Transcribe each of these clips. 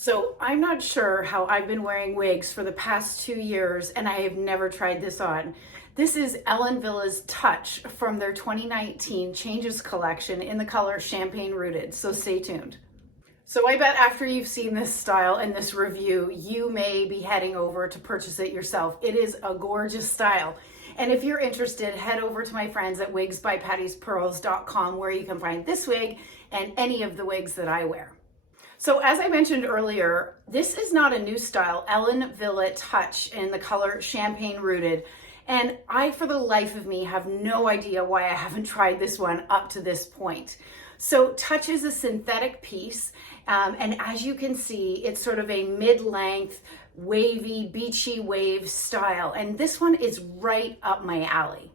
So I'm not sure how I've been wearing wigs for the past 2 years and I have never tried this on. This is Ellen Wille's Touch from their 2019 Changes collection in the color Champagne Rooted, so stay tuned. So I bet after you've seen this style and this review, you may be heading over to purchase it yourself. It is a gorgeous style. And if you're interested, head over to my friends at wigsbypattispearls.com where you can find this wig and any of the wigs that I wear. So as I mentioned earlier, this is not a new style, Ellen Wille Touch in the color Champagne Rooted. And I, for the life of me, have no idea why I haven't tried this one up to this point. So Touch is a synthetic piece. And as you can see, it's sort of a mid-length, wavy, beachy wave style. And this one is right up my alley.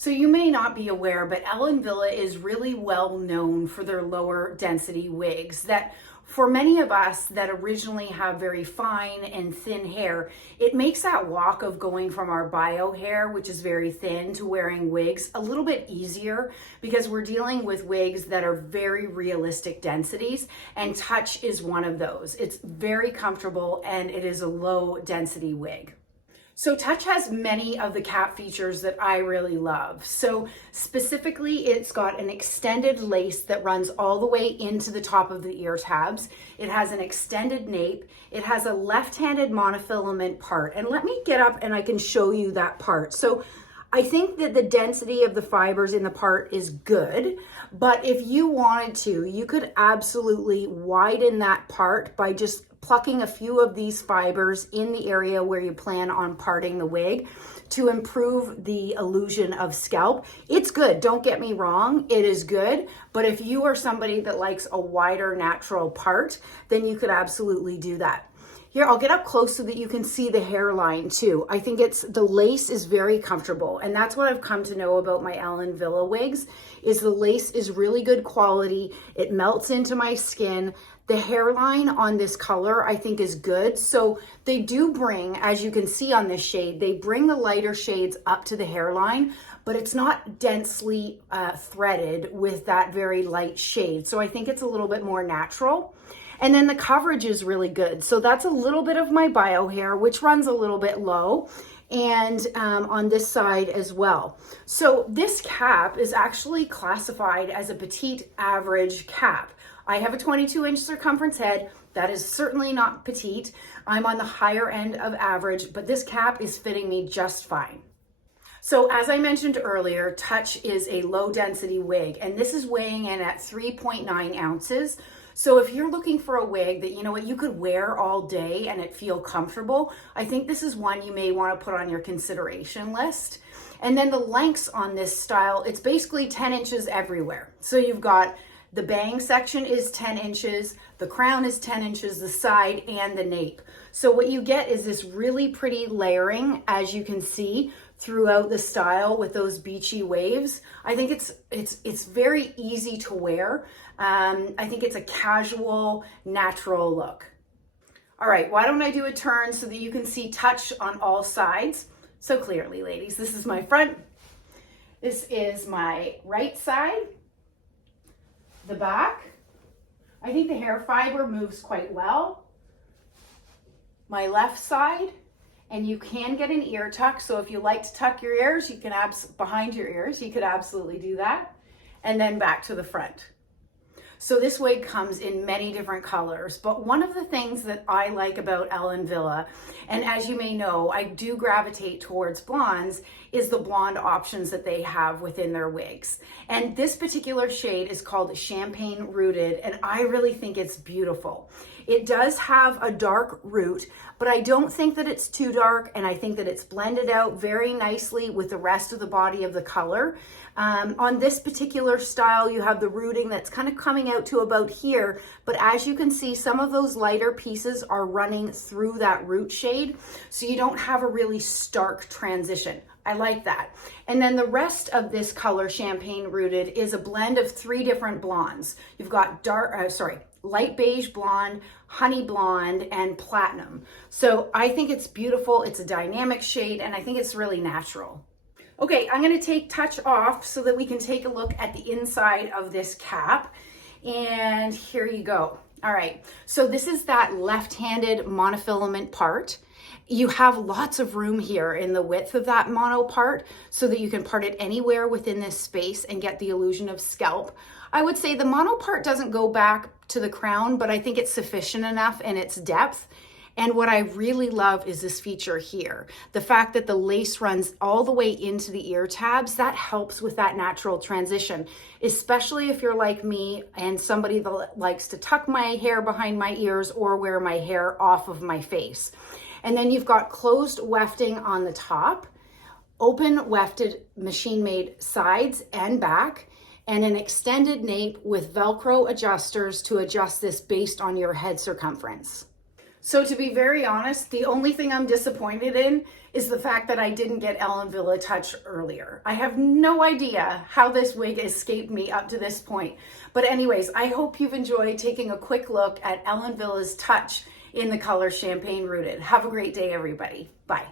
So you may not be aware, but Ellen Wille is really well known for their lower density wigs that for many of us that originally have very fine and thin hair, it makes that walk of going from our bio hair, which is very thin, to wearing wigs a little bit easier because we're dealing with wigs that are very realistic densities, and Touch is one of those. It's very comfortable and it is a low density wig. So Touch has many of the cap features that I really love. So specifically, it's got an extended lace that runs all the way into the top of the ear tabs. It has an extended nape. It has a left-handed monofilament part. And let me get up and I can show you that part. So I think that the density of the fibers in the part is good, but if you wanted to, you could absolutely widen that part by just plucking a few of these fibers in the area where you plan on parting the wig to improve the illusion of scalp. It's good, don't get me wrong, it is good, but if you are somebody that likes a wider natural part, then you could absolutely do that. Here, I'll get up close so that you can see the hairline too. I think the lace is very comfortable, and that's what I've come to know about my Ellen Wille wigs, is the lace is really good quality. It melts into my skin. The hairline on this color, I think, is good. So they do bring, as you can see on this shade, they bring the lighter shades up to the hairline, but it's not densely threaded with that very light shade. So I think it's a little bit more natural. And then the coverage is really good. So that's a little bit of my bio hair, which runs a little bit low, and on this side as well. So this cap is actually classified as a petite average cap. I have a 22-inch circumference head. That is certainly not petite. I'm on the higher end of average, but this cap is fitting me just fine. So as I mentioned earlier, Touch is a low density wig, and this is weighing in at 3.9 ounces. So if you're looking for a wig that, you know what, you could wear all day and it feel comfortable, I think this is one you may want to put on your consideration list. And then the lengths on this style, it's basically 10 inches everywhere. So you've got the bang section is 10 inches, the crown is 10 inches, the side and the nape. So what you get is this really pretty layering, as you can see, throughout the style with those beachy waves. I think it's very easy to wear. I think it's a casual, natural look. All right, why don't I do a turn so that you can see Touch on all sides? So clearly, ladies, this is my front. This is my right side, the back. I think the hair fiber moves quite well. My left side. And you can get an ear tuck. So if you like to tuck your ears, you can behind your ears, you could absolutely do that. And then back to the front. So this wig comes in many different colors, but one of the things that I like about Ellen Wille, and as you may know, I do gravitate towards blondes, is the blonde options that they have within their wigs. And this particular shade is called Champagne Rooted, and I really think it's beautiful. It does have a dark root, but I don't think that it's too dark, and I think that it's blended out very nicely with the rest of the body of the color. On this particular style, you have the rooting that's kind of coming out to about here, but as you can see, some of those lighter pieces are running through that root shade, so you don't have a really stark transition. I like that. And then the rest of this color, Champagne Rooted, is a blend of 3 different blondes. You've got light beige blonde, honey blonde, and platinum. So I think it's beautiful. It's a dynamic shade, and I think it's really natural. Okay, I'm going to take Touch off so that we can take a look at the inside of this cap. And here you go. All right, so this is that left-handed monofilament part. You have lots of room here in the width of that mono part so that you can part it anywhere within this space and get the illusion of scalp. I would say the mono part doesn't go back to the crown, but I think it's sufficient enough in its depth. And what I really love is this feature here. The fact that the lace runs all the way into the ear tabs, that helps with that natural transition, especially if you're like me and somebody that likes to tuck my hair behind my ears or wear my hair off of my face. And then you've got closed wefting on the top, open wefted machine-made sides and back, and an extended nape with Velcro adjusters to adjust this based on your head circumference. So to be very honest, the only thing I'm disappointed in is the fact that I didn't get Ellen Wille touch earlier. I have no idea how this wig escaped me up to this point. But anyways, I hope you've enjoyed taking a quick look at Ellen Wille's touch in the color Champagne Rooted. Have a great day, everybody. Bye.